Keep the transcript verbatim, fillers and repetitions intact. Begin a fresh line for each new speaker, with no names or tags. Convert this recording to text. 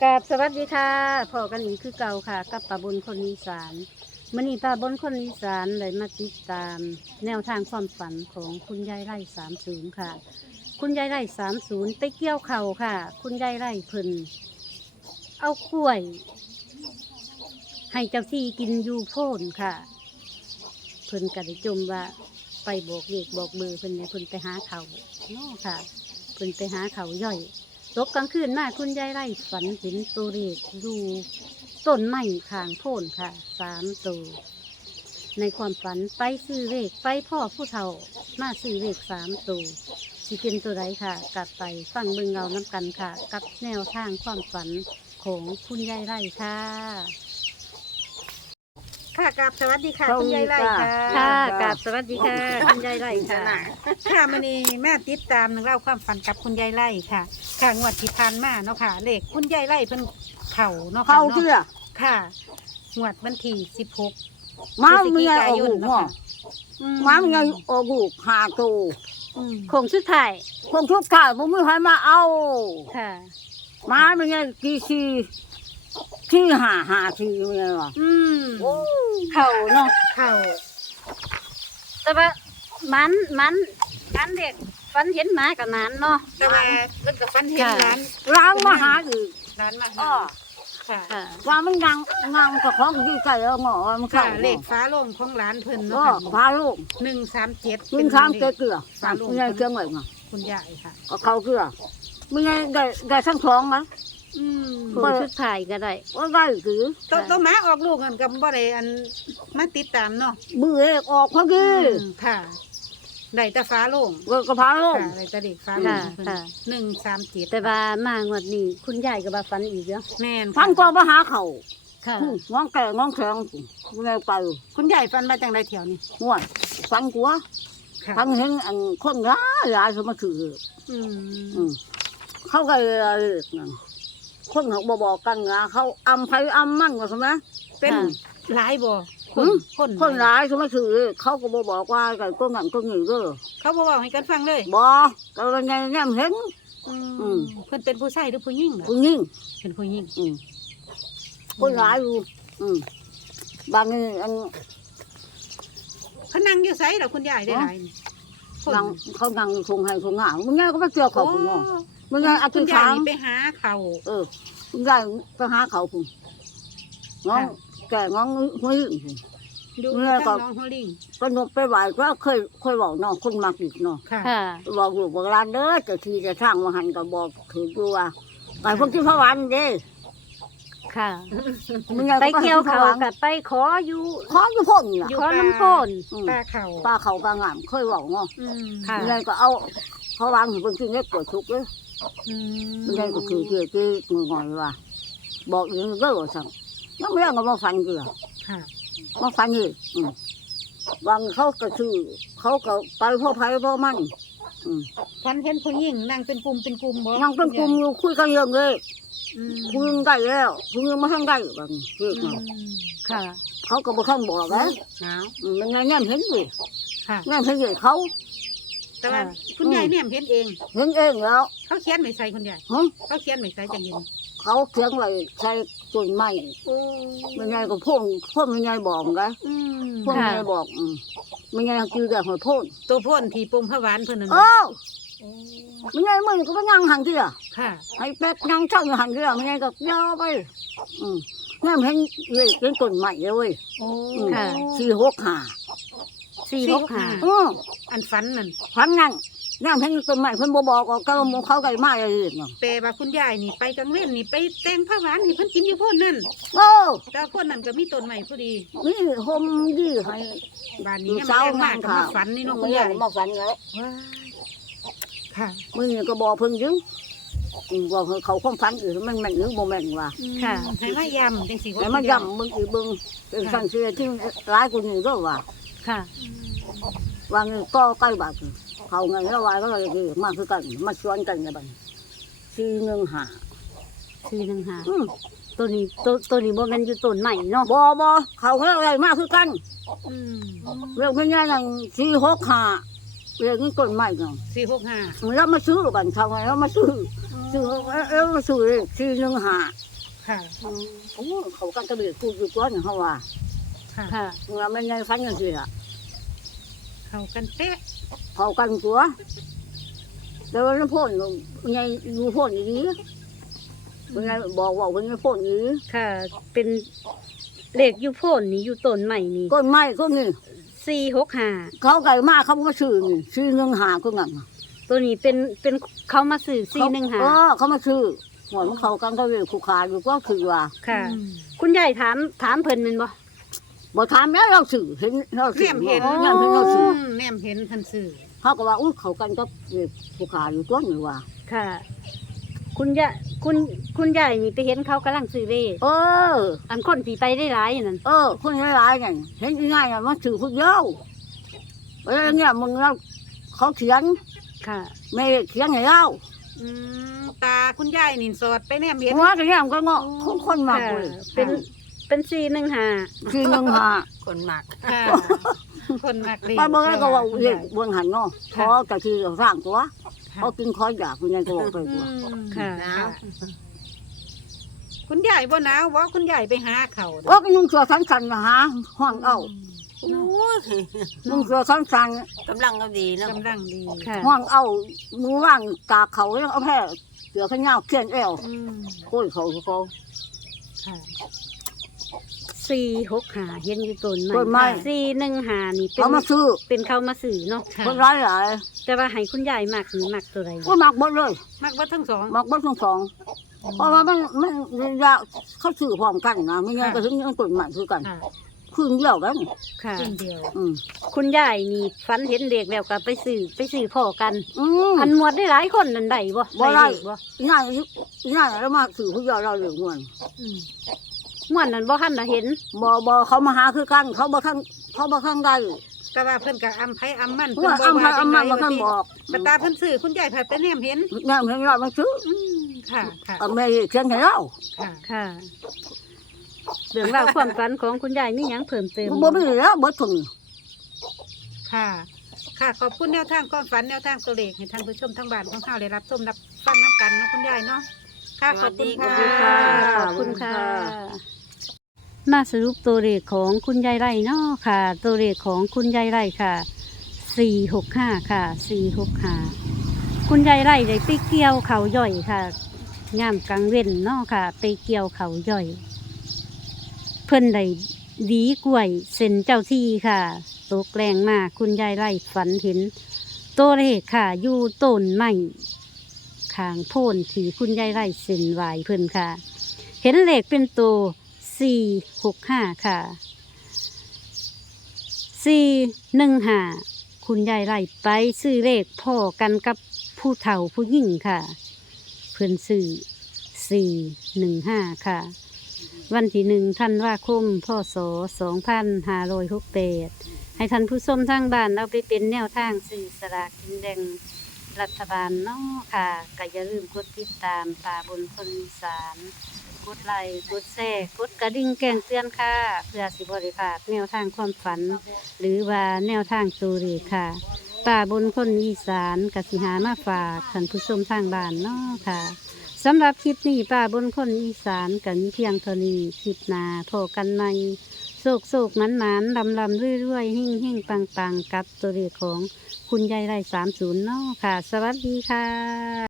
กราบสวัสดีค่ะพอกันอีกคือเก่าค่ะกับป้าบนคนอีสานมื้อนี้ป้าบนคนอีสานได้มาติดตาม แนวทางความฝันของคุณยายไร่สามศูนย์ค่ะ คุณยายไร่สามศูนย์ไปเกี่ยวเข่าค่ะ คุณยายไร่เพิ่นเอาข้วย ให้เจ้าที่กินอยู่โพ่นค่ะ เพิ่นก็ได้จมว่าไปบอกเลขบอกเบอร์เพิ่นเนี่ยเพิ่นไปหาเขาเนาะค่ะ เพิ่นไปหาเขาย่อยตกกลางคืนมาคุณยายไร่ฝันเห็นตัวเลขอยู่ต้นไม้ข้างโพ่นค่ะสามตัวในความฝันไปซื้อเลขไปพ่อผู้เฒ่ามาซื้อเลขสามตัวสิเป็นตัวไรค่ะกลับไปฟังเบิ่งเงาน้ำกันค่ะ กับแนวทางความฝันของคุณยายไร่ค่ะค่ะกราบสวัสดีค่ะคุณยายไร่ค่ะค่ะกราบสวัสดีค่ะคุณยายไร่ค่ะค่ะมื้อนี้แม่ติดตามหนึ่งเล่าความฝันกับคุณยายไร่ค่ะค่ะงวดที่ผ่านมาเนาะค่ะเลขคุณยายไร่เพิ่นเข่าเนาะค่ะ
เขาเชื่อ
ค่ะงวดวันที่สิบหก
ม้าเมียออกลูกเนาะม้าเมีย
อ
ออกลูกหาตู
โคงสุดท้าย
คนทุกข่ายผมไม่ให้มาเอา
ค่ะ
ม้าเมียกี่ชีที่หาหาทีเมียว่ะ
อืมเข่าเนาะเข่าแต่ว่ามันมันมันเด็กฟันเห็นหมากับมันเนาะ
แต่ว่าเพิ่นก็ฟันเห็นร้าน
ล้างมาหาอีก
ร้านมา
อ้
หา
อ
ค่ะ
ค่ะ
ว่ามันงังงังกับของที่ใส่แล้วหมอมัน
ค่ะ
เข้า
เลขฟ้าโล่งของร้านเพิ่น
ก็
เนาะค่ะ
พาลูก
หนึ่งสามเจ็ด
ยิงทางเกลือสามเมียเชียงใหม่มา
คุณยายค่ะ
ก็เขาเกลือไม่ไงได้ได้ทั้งสองมั้ย
อืม
โคงสุดท้ายก็ได้
ว่าได้คือ
ตัวตัวหมาออกลูกกันกับบ่ได้อันมาติดตามเนาะ
มือเอกออกพอดี
อืมค่ะได้แต่ฟ้าโล่ง
ก็กระพาลูก
ค่ะได้แต่เด็กฟ้าโล่
ค่ะ
งเพิ่น
ค่ะ
หนึ่งสามเจ็ด
แต่ว่ามางวดนี้คุณยายก็บ่าฟันอีกเนาะ
แม่น
พันก็มาหาเขา
ค่ะ
ง้องแก่ง้องแข็งไม่ได้ไป
คุณยายฟันมาจังไดแถวนี้
ห่วยฟังกัว
ค่ะ
ฟังเห็นอันคนร้ายร้ายสมาถือ
อืม
อืมเขาก็เลยนั่นคนเขาบอกบอกกันนะเขาอำไผอำมั่งว่าใช่ไหม
เป็น
ค่ะ
หลายบ่ค
หื
น
ม
คน
คนร้ายสมาถือเขาก็บอกบอกว่าไก่ก็งั้นก็งี้ก็
เขาบ่เว้าให้กันฟังเลย
บอกก็เลยไงแง่เห็น
อื
อื
ม
ม
เพิ่นเป็นผู้ชายหรือผู้หญิงเหรอ
ผู้หญิง
เป็นผู้หญิง
อืมคนร้ายอยู่อืมบางทีอัน
เขานั่งอยู่ไสเหรอคุณยายได้หลายนี่คน
นั่งเขานั่งคงให้คงหางมึงไงก็ไม่เจอเขาคุณเนาะมึงไงอา
คุ
ทิต
ณ
ย์
ยาย
สาม
นี่ไปหาเขา
เออคุณยายไปหาเขาคุณน้องแก่น้องห้วย
ดู
เนี่ยก็
ทางน้องฮอลลิง
ก็นกไปไหวก็เคยเคยบอกน้องคนมาอีกเนาะ
ค่ะ
ค่ะ
บอกลูกบอกร้านเด้อจะทีจะสร้างมาหันก็บอกถือดูว่าไปพวกที่พระวันเด้
ค่ะ
มึงไง
ไปเกี่ยวเขากับไปขออยู่
ขออยู่พ่นล่ะ
ขอน้ำพ่น
อืม
ปลาเขา
ป้าเขาป้างามเคยบอกเนาะ
อืม
ค่ะ
มึงไงก็เอาเขาวางอยู่บนที่เล็กกว่าทุกเลย
อื
มึงไงก็คือเกี่ยวที่มือหอยว่า บอกอย่างนี้ก็ว่าสั่งยังไม่ได้ก็มาฟันเกี่ยว
ค่ะ
มาฟันอีกอืมวางเขาก็คือเขาก็ไปพ่อไผ่พ่อมันอืม
พันเห็นผู้หญิงนั่งเป็นกลุ่มเป็นกลุ่มบ่
ยังเป็นกลุ่มอยู่คุยกันเรื่องเลย
อืม
คุยกันได้แล้วคุยกันมาทั้งได้บางที
อื
เนาะ
ม
ค่ะ
เขาก็บอกท่านบอกนะ
หนาว
อืมมันไงแง่เห็นอยู่
ค่ะ
แง่เห็นอยู่เขา
แต่ว่าคุณยายเนี่ยเห็นเอง
เห็นเองแล้ว
เขาเขียนไม่ใส่คุณยาย
หึ
เขาเขียนไม่ใส่จังเห็น
เขาเขียนไว้ใส่ต้นไม้
โอ้
มันไงก็พ่นพ่นมันไงบอกไง
อืม
พ่นมันไงบอกอืมมันไงจืดแต่หัวพ่น
ตัวพ่นที่ปุ่มพระหวานเพิ่นนั่น
โอ้
น่ะโอ้
มันไงมึงก็ไปนั่งหันเดียว
ค่ะ
ให้เป็ดนั่งช่องอยู่หันเดียวมันไงก็ย่อไปอืมแง่เห็นเลยเป็นต้นไม้เลยเว้ย
โอ้
อืม
ค่ะ
สี่หกห้า
สี่หกห้า
อือ
อันฝันนั่น
พันนั่งนั่งเห็นต้นไม้เพิ่นบ่บอกก็ก็มองเขาไกลมาเลยเนาะ
แปลว่าคุณยายนี่ไปกลางเว้นนี่ไปแต่งพระหวานนี่เพิ่นกินอยู่พ่นนั่น
โอ้
แต่พ่นนั่นก็มีต้นใหม่พอดี
นี่โฮมดีให้
บ้านนี้ยังไม่แรงมากก็มาฝันนี่เนาะคุณยาย
มาฝันแล้ว
ว้ายค่ะ
มึงก็บอกเพิ่นอยู่อืมบอกให้เขาความฝันอื่นมันแม่นหรือบ่แม่นว่า
ค่ะ
ให้มายำจังสิ
แต่มาย้ำมึงอีเบิ่งเป็นสั่งเสียที่หลายคนนี่ก็ว่า
ค่ะ
ว่างี้ก็ใกล้บาดเขาไงแล้วว่าก็เลยมาคือกันมาชวนกันในบัดสี่หนึ่งห้า
สี่หนึ่งห้า
อืม
ตัวนี้ตัวตัวนี้บ่แม่นอยู่ต้นใหม่เนาะ
บ่บ่เขาก็เลยมาคือกัน
อืม
เรื่องเพิ่นยังสี่หกห้าเรื่องนี้ต้นไม้เนาะ
สี่หกห้า
เรามาซื้อบันเขาไงเรามาซื้อซื้อเออมาซื้อเลยซื้อหนึ่งหา
ค่ะ
โอ้เขากันกระเบียดกูอยู่ก้อนเขาว่า
ค่ะ
ค่ะ
เมื่อมันยังฟันยังสิล่ะ
เข้ากันเป๊ะ
เขากันตัวแล้วน้ำพ่นไงอยู่พ่นอย่างนี้เป็นไงบอกว่าเป็นไงพ่นอย่างนี้
ค่ะ เป็นเลขอยู่โพ่นนี่อยู่ต้นใหม่นี่
ก้นไม้ก็นี่
สี่หกห้า
เขาไก่มาเขาก็ซื้อนี่ซื้อเงินหาก็งั้น
ตัวนี้เป็นเป็นเขามาสื่อสี่หนึ่งหา
เออเขามาซื้อหัวมันเขากันก็เลยคู่ขาอยู่ก็คือว่า
ค่ะ
อืม
คุณยายถามถามเพิ่นแมันบ่
บ่ถามแล้วเราซื้อเห็นเรา
แน
ซื้อ
มเห็น
แนมเห็นเราซื้อ
มแนมเห็นทันสื่อ
เขาก็ว่าอุ้ยเขากันก็คู่ขาอยู่ก้นอยู่ว่า
ค่ะ คุณยายคุณคุณยายนี่ไปเห็นเขากำลังซื้อเลข
เออ
อันคนผีไปได้หลายนั่น
เออคนร้ายๆเนี่ยเห็นง่ายๆน่ะมันถือคนเดียวเวลาเนี่ยมึงเราเขาเขียน
ค่ะ
ไม่ได้เขียนให้เรา
อืมตาคุณยายนี่สอดไปแนมเห็น
หัวก็เนี่ยมันก็เงาะคนคนมาก
ค่ะ
เลย
เป็นเป็นสี่หนึ่งหา
คือหนึ่งหา
คนมักค่ะคนมักดี
ป้าเบิ้งก็ว่าเรียกเบิ้งหันเนาะขอแต่คือสร้างตัวเขากินคอยอยากคุณยายก็บอกไป
อื
ตัว
ม
ค่ะ
ค่ะคุณยายบ่หนาวว่าคุณยายไปหาเขา
โอ้ก็นุ่งเสื้อสั้นๆนะฮะห้องเอา
โอ้ย
นุ่งเสื้อสั้น
กำลังก็ดีนะ
กำลังดี
ค่ะ
ๆห้องเอามือว่างตากเขาแล้วเอาแพ้เสื้อขนยาวเขียนเอว
อืม
โอ้ยเขาเขา
ค่ะ
สี่หกหาเห็นอยู่ต้น
ต้นไม้
สี่หนึ่งหานี่เป็น
เขามาซื้อ
เป็นเขามาสื่อเนาะ
ค่ะ
คนร้ายหลาย
แต่ว่าให้คุณยายมากนี่มากตัวใด
ก็มักหมดเลย
มักว่าทั้งสอง
มักหมดทั้งสองเพราะว่ามันมันยาเขาซื้อพร้อมกันนะไม่งั้นก็ถึงยังต้นใหม่คือกัน
ค่ะ
คืนเดียวกัน
ค่ะ
เพียงเดียว
อืม
คุณยายนี่ฝันเห็นเด็กแล้วก็ไปสื่อไปสื่อพ่อกัน
อืม
อันหมวดได้หลายคนนั่นได้บ่
บ่ได้
เลขบ่
ง่ายง่ายแล้วมาสื่อผู้ยาเราเหลืองวน
อืม
ม่วนนั่นบ่ทันได้เห็น
บ่บ่เขามาหาคือกัน เขาบ่ทันเขาบ่ทันได้
แต่ว่าเพิ่นก็อำไผอำมัน
เมื่ออำไปอำมาบ่ทันบอก
ปตาเพิ่นซื้อคุณยายผัดไปแนมเห็น
แน่เห็นเรามาซื้อ
อืมค่ะค่ะ
เอาแม่เขียนให้เรา
ค่ะ
ค่ะเรื่องราวความฝันของคุณยายมีหยังเพิ่มเติม
บ่มีแล้วบ่ถึง
ค่ะ ค่ะ ขอบคุณแนวทางความฝันแนวทางตัวเลขให้ท่านผู้ชมทั้งบ้านของเราได้รับชมรับฟังน้ำกันเนาะคุณยายเนาะ ค่ะ ขอบคุณค่ะ
ขอบคุณค่ะ มาสรุปตัวเลขของคุณยายไร่เนาะค่ะ ตัวเลขของคุณยายไร่ค่ะสี่หกห้าค่ะสี่หกห้าคุณยายไร่ได้ไปเกี่ยวเขาย่อยค่ะงามกลางเว้นเนาะค่ะ ไปเกี่ยวเขาย่อย เพิ่นได้หวีกล้วยเส้นเจ้าที่ค่ะตกแรงมากคุณยายไร่ฝันเห็น ตัวเลขค่ะ อยู่ต้นไม้ข้างโพนที่คุณยายไร่เส้นไหวเพิ่นค่ะ เห็นเลขเป็นตัวสี่หกห้าค่ะสี่หนึ่งห้าคุณยายไร่ไปซื้อเลขพ่อกันกับผู้เฒ่าผู้ยิ่งค่ะ เพิ่นซื้อสี่หนึ่งห้าค่ะ วันที่หนึ่งธันวาคมพศสองพันห้าร้อยหกแปดให้ท่านผู้ชมทางบ้านเอาไปเป็นแนวทางสื่อสลากกินแบ่งรัฐบาลเนาะค่ะก็อย่าลืมกดติดตามป่าบนคนอีสานกดไลค์กดแชร์กดกระดิ่งแจ้งเตือนค่ะ เพื่อสิบริพลาดแนวทางความฝัน หรือว่าแนวทางสูรีค่ะป่าบนคนอีสานกสิหามาฝากท่านผู้ชมทางบ้านเนาะค่ะสำหรับคลิปนี้ป่าบนคนอีสานกันเพียงเท่านี้คลิปหนาพอกันใหม่โศกโศกมันมันลำลำเรื่อยเรื่อยหิ่งหิ่งปังปังกับตัวเลขของคุณยายไร่สามศูนย์เนาะค่ะ สวัสดีค่ะ